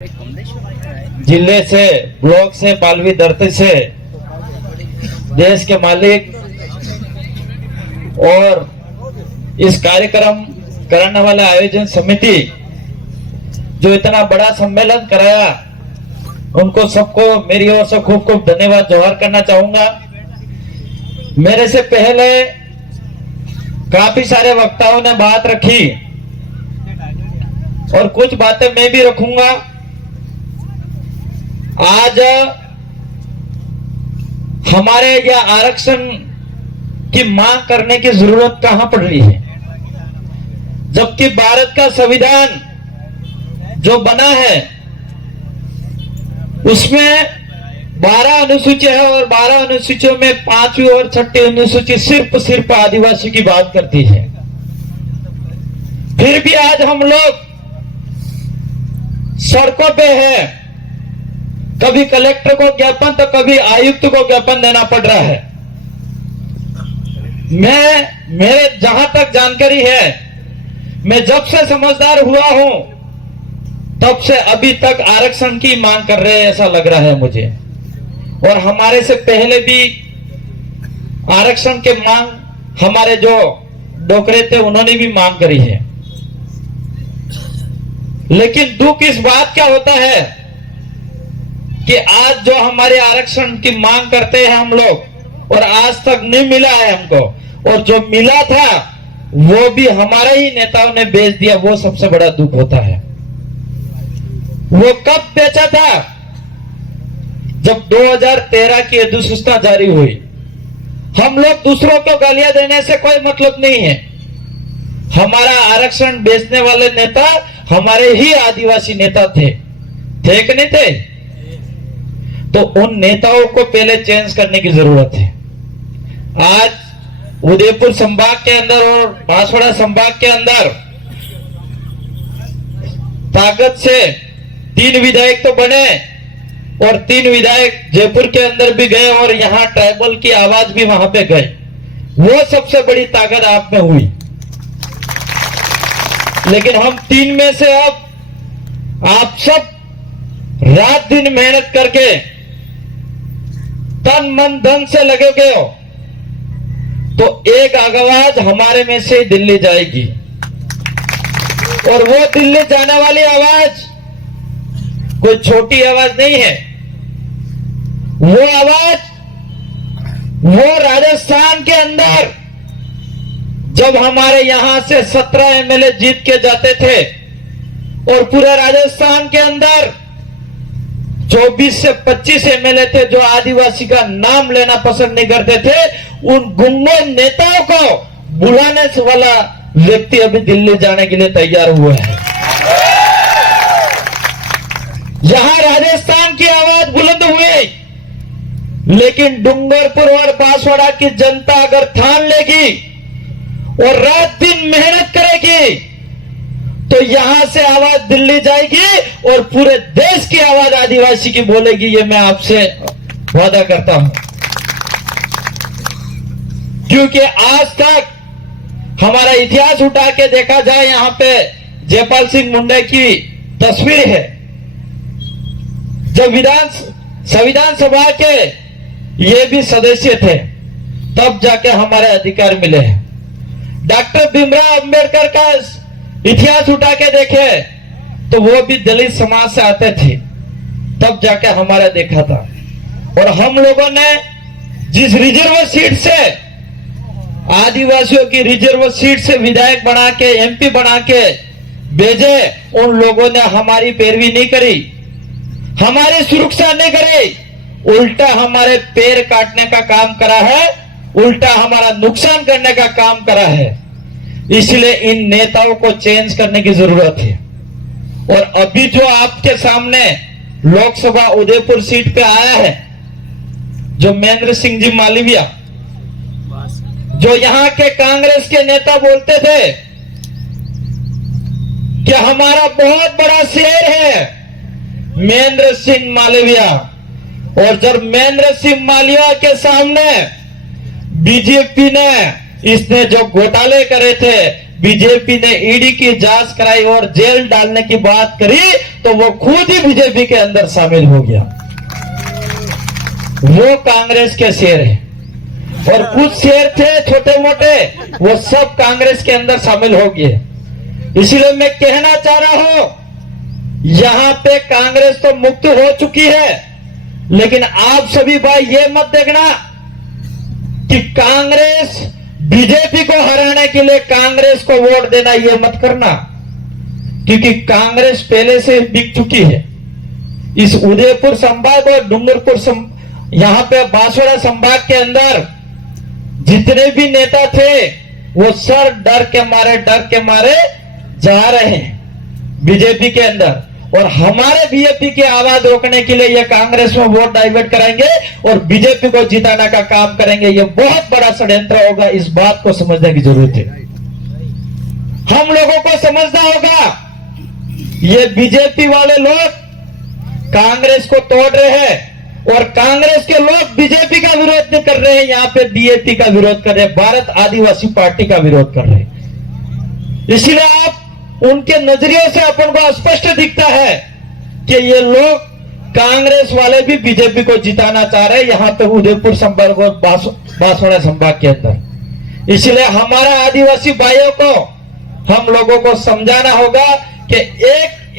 जिले से, ब्लॉक से, पालवी धरती से देश के मालिक और इस कार्यक्रम कराने वाले आयोजन समिति जो इतना बड़ा सम्मेलन कराया, उनको सबको मेरी ओर से खूब खूब धन्यवाद जोहार करना चाहूंगा। मेरे से पहले काफी सारे वक्ताओं ने बात रखी और कुछ बातें मैं भी रखूंगा। आज हमारे यह आरक्षण की मांग करने की जरूरत कहां पड़ रही है, जबकि भारत का संविधान जो बना है उसमें 12 अनुसूचियां है और 12 अनुसूचियों में 5वीं और 6ठी अनुसूची सिर्फ आदिवासी की बात करती है। फिर भी आज हम लोग सड़कों पे हैं, कभी कलेक्टर को ज्ञापन तो कभी आयुक्त को ज्ञापन देना पड़ रहा है। मेरे जहां तक जानकारी है, मैं जब से समझदार हुआ हूं तब से अभी तक आरक्षण की मांग कर रहे हैं, ऐसा लग रहा है मुझे। और हमारे से पहले भी आरक्षण के मांग हमारे जो डोकरे थे उन्होंने भी मांग करी है। लेकिन दुख इस बात का होता है कि आज जो हमारे आरक्षण की मांग करते हैं हम लोग, और आज तक नहीं मिला है हमको, और जो मिला था वो भी हमारे ही नेताओं ने बेच दिया, वो सबसे बड़ा दुख होता है। वो कब बेचा था? जब 2013 की अधिसूचना जारी हुई। हम लोग दूसरों को गालियां देने से कोई मतलब नहीं है। हमारा आरक्षण बेचने वाले नेता हमारे ही आदिवासी नेता थे कि नहीं थे? तो उन नेताओं को पहले चेंज करने की जरूरत है। आज उदयपुर संभाग के अंदर और बांसवाड़ा संभाग के अंदर ताकत से 3 विधायक तो बने और 3 विधायक जयपुर के अंदर भी गए और यहां ट्राइबल की आवाज भी वहां पे गए। वो सबसे बड़ी ताकत आप में हुई। लेकिन हम 3 में से अब आप सब रात दिन मेहनत करके तन मन धन से लगे गए हो, तो एक आवाज हमारे में से दिल्ली जाएगी। और वो दिल्ली जाने वाली आवाज कोई छोटी आवाज नहीं है। वो आवाज, वो राजस्थान के अंदर जब हमारे यहां से 17 एमएलए जीत के जाते थे और पूरे राजस्थान के अंदर 24 से 25 एमएलए थे जो आदिवासी का नाम लेना पसंद नहीं करते थे, उन गुंडों नेताओं को बुलाने वाला व्यक्ति अभी दिल्ली जाने के लिए तैयार हुआ है। यहां राजस्थान की आवाज बुलंद हुई, लेकिन डूंगरपुर और बांसवाड़ा की जनता अगर ठान लेगी और रात दिन मेहनत करेगी तो यहां से आवाज दिल्ली जाएगी और पूरे देश की आवाज आदिवासी की बोलेगी। ये मैं आपसे वादा करता हूं, क्योंकि आज तक हमारा इतिहास उठा के देखा जाए, यहां पे जयपाल सिंह मुंडे की तस्वीर है। जब संविधान सभा के ये भी सदस्य थे, तब जाके हमारे अधिकार मिले हैं। डॉक्टर भीमराव अंबेडकर का इतिहास उठा के देखे तो वो भी दलित समाज से आते थे, तब जाके हमारा देखा था। और हम लोगों ने जिस रिजर्व सीट से, आदिवासियों की रिजर्व सीट से विधायक बना के, एमपी बना के भेजे, उन लोगों ने हमारी पैरवी नहीं करी, हमारी सुरक्षा नहीं करी, उल्टा हमारे पैर काटने का काम करा है, उल्टा हमारा नुकसान करने का काम करा है। इसलिए इन नेताओं को चेंज करने की जरूरत है। और अभी जो आपके सामने लोकसभा उदयपुर सीट पे आया है, जो महेंद्र सिंह जी मालविया, जो यहां के कांग्रेस के नेता बोलते थे कि हमारा बहुत बड़ा शेर है महेंद्र सिंह मालविया, और जब महेंद्र सिंह मालविया के सामने बीजेपी ने इसने जो घोटाले करे थे, बीजेपी ने ईडी की जांच कराई और जेल डालने की बात करी तो वो खुद ही बीजेपी के अंदर शामिल हो गया। वो कांग्रेस के शेर है और कुछ शेर थे छोटे मोटे, वो सब कांग्रेस के अंदर शामिल हो गए। इसलिए मैं कहना चाह रहा हूं, यहां पे कांग्रेस तो मुक्त हो चुकी है, लेकिन आप सभी भाई ये मत देखना कि कांग्रेस बीजेपी को हराने के लिए कांग्रेस को वोट देना, ये मत करना, क्योंकि कांग्रेस पहले से बिक चुकी है। इस उदयपुर संभाग और डूंगरपुर यहां पे बांसवाड़ा संभाग के अंदर जितने भी नेता थे वो सर डर के मारे जा रहे हैं बीजेपी के अंदर, और हमारे बीजेपी की आवाज रोकने के लिए ये कांग्रेस में वोट डाइवर्ट कराएंगे और बीजेपी को जिताने का काम करेंगे। ये बहुत बड़ा षड्यंत्र होगा, इस बात को समझने की जरूरत है। हम लोगों को समझना होगा, ये बीजेपी वाले लोग कांग्रेस को तोड़ रहे हैं और कांग्रेस के लोग बीजेपी का विरोध नहीं कर रहे हैं, यहाँ पे बीएपी का विरोध कर रहे हैं, भारत आदिवासी पार्टी का विरोध कर रहे हैं। इसलिए आप उनके नजरिए से अपन को स्पष्ट दिखता है कि ये लोग कांग्रेस वाले भी बीजेपी को जिताना चाह रहे हैं यहाँ पे उदयपुर संभाग और बांसवाड़ा संभाग के अंदर। इसलिए हमारा आदिवासी भाइयों को हम लोगों को समझाना होगा कि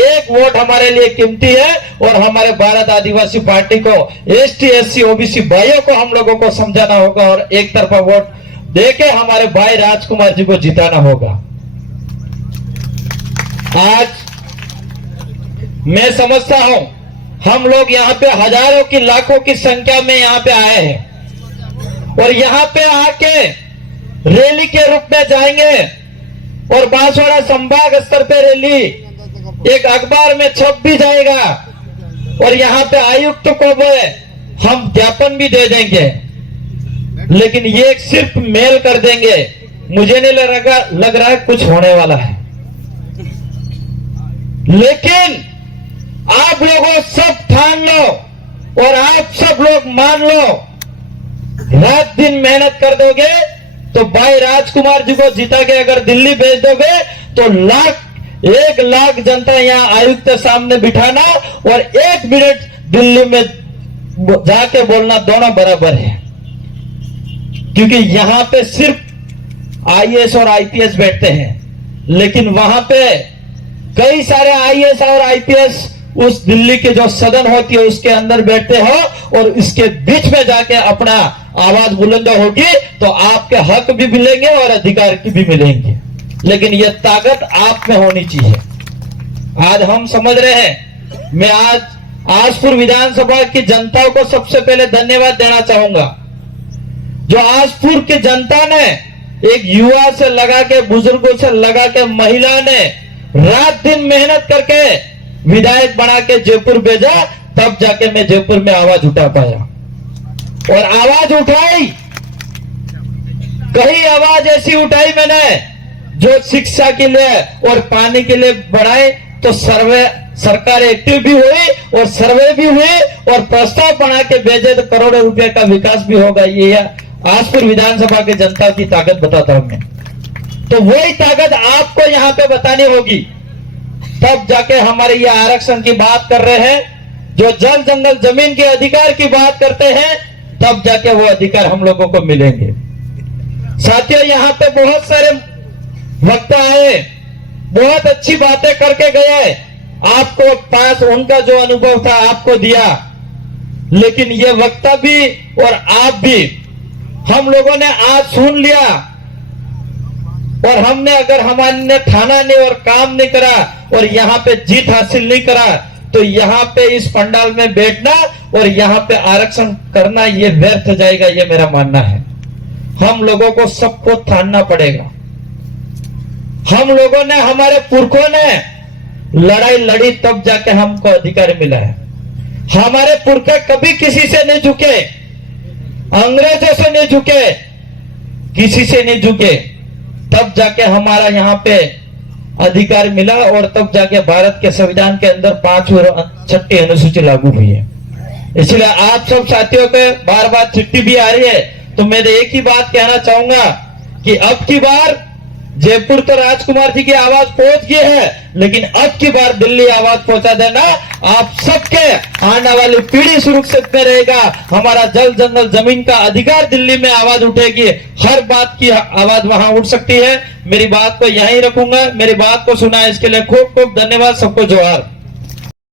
एक वोट हमारे लिए कीमती है और हमारे भारत आदिवासी पार्टी को, एसटी एससी ओबीसी भाइयों को हम लोगों को समझाना होगा और एक तरफा वोट देके हमारे भाई राजकुमार जी को जिताना होगा। आज मैं समझता हूं हम लोग यहाँ पे हजारों की लाखों की संख्या में यहाँ पे आए हैं और यहाँ पे आके रैली के रूप में जाएंगे और बांसवाड़ा संभाग स्तर पे रैली एक अखबार में छप भी जाएगा और यहाँ पे आयुक्त को भी हम ज्ञापन भी दे देंगे, लेकिन ये सिर्फ मेल कर देंगे। मुझे नहीं लग रहा है कुछ होने वाला है, लेकिन आप लोगों सब ठान लो और आप सब लोग मान लो, रात दिन मेहनत कर दोगे तो भाई राजकुमार जी को जिता के अगर दिल्ली भेज दोगे तो 1 लाख जनता यहाँ आयुक्त सामने बिठाना और 1 मिनट दिल्ली में जाके बोलना दोनों बराबर है, क्योंकि यहाँ पे सिर्फ आईएएस और आईपीएस बैठते हैं, लेकिन वहां पे कई सारे आईएएस और आईपीएस उस दिल्ली के जो सदन होती है उसके अंदर बैठते हो और इसके बीच में जाके अपना आवाज बुलंद होगी तो आपके हक भी मिलेंगे और अधिकार भी मिलेंगे, लेकिन यह ताकत आप में होनी चाहिए। आज हम समझ रहे हैं, मैं आज आजपुर विधानसभा की जनता को सबसे पहले धन्यवाद देना चाहूंगा, जो आजपुर की जनता ने एक युवा से लगा के, बुजुर्गों से लगा के, महिला ने रात दिन मेहनत करके विधायक बना के जयपुर भेजा, तब जाके मैं जयपुर में आवाज उठा पाया और आवाज उठाई। कई आवाज ऐसी उठाई मैंने जो शिक्षा के लिए और पानी के लिए बढ़ाए, तो सरकार एक्टिव भी हुई और सर्वे भी हुई और प्रस्ताव बना के भेजे तो करोड़ों रुपए का विकास भी होगा। ये आजपुर विधानसभा की जनता की ताकत बताता हूं मैं, तो वही ताकत आपको यहाँ पे बतानी होगी, तब जाके हमारे ये आरक्षण की बात कर रहे हैं, जो जल जंगल जमीन के अधिकार की बात करते हैं, तब जाके वो अधिकार हम लोगों को मिलेंगे। साथियों, यहाँ पे बहुत सारे वक्ता आए, बहुत अच्छी बातें करके गए, आपको पास उनका जो अनुभव था आपको दिया, लेकिन ये वक्ता भी और आप भी हम लोगों ने आज सुन लिया और हमने अगर हमारे ठाना नहीं और काम नहीं करा और यहाँ पे जीत हासिल नहीं करा तो यहाँ पे इस पंडाल में बैठना और यहाँ पे आरक्षण करना ये व्यर्थ हो जाएगा, ये मेरा मानना है। हम लोगों को सबको ठानना पड़ेगा। हम लोगों ने, हमारे पुरखों ने लड़ाई लड़ी तब जाके हमको अधिकार मिला है। हमारे पुरखे कभी किसी से नहीं झुके, अंग्रेजों से नहीं झुके, किसी से नहीं झुके, तब जाके हमारा यहाँ पे अधिकार मिला और तब जाके भारत के संविधान के अंदर 5वीं और 6ठी अनुसूची लागू हुई है। इसलिए आप सब साथियों को बार बार चिट्ठी भी आ रही है, तो मैं एक ही बात कहना चाहूंगा कि अब की बार जयपुर तो राजकुमार जी की आवाज पहुंच गई है, लेकिन अब की बार दिल्ली आवाज पहुंचा देना। आप सबके आने वाली पीढ़ी सुरक्षित में रहेगा। हमारा जल जंगल जमीन का अधिकार दिल्ली में आवाज उठेगी, हर बात की आवाज वहां उठ सकती है। मेरी बात को यहीं रखूंगा। मेरी बात को सुना इसके लिए खूब खूब धन्यवाद। सबको जोहार।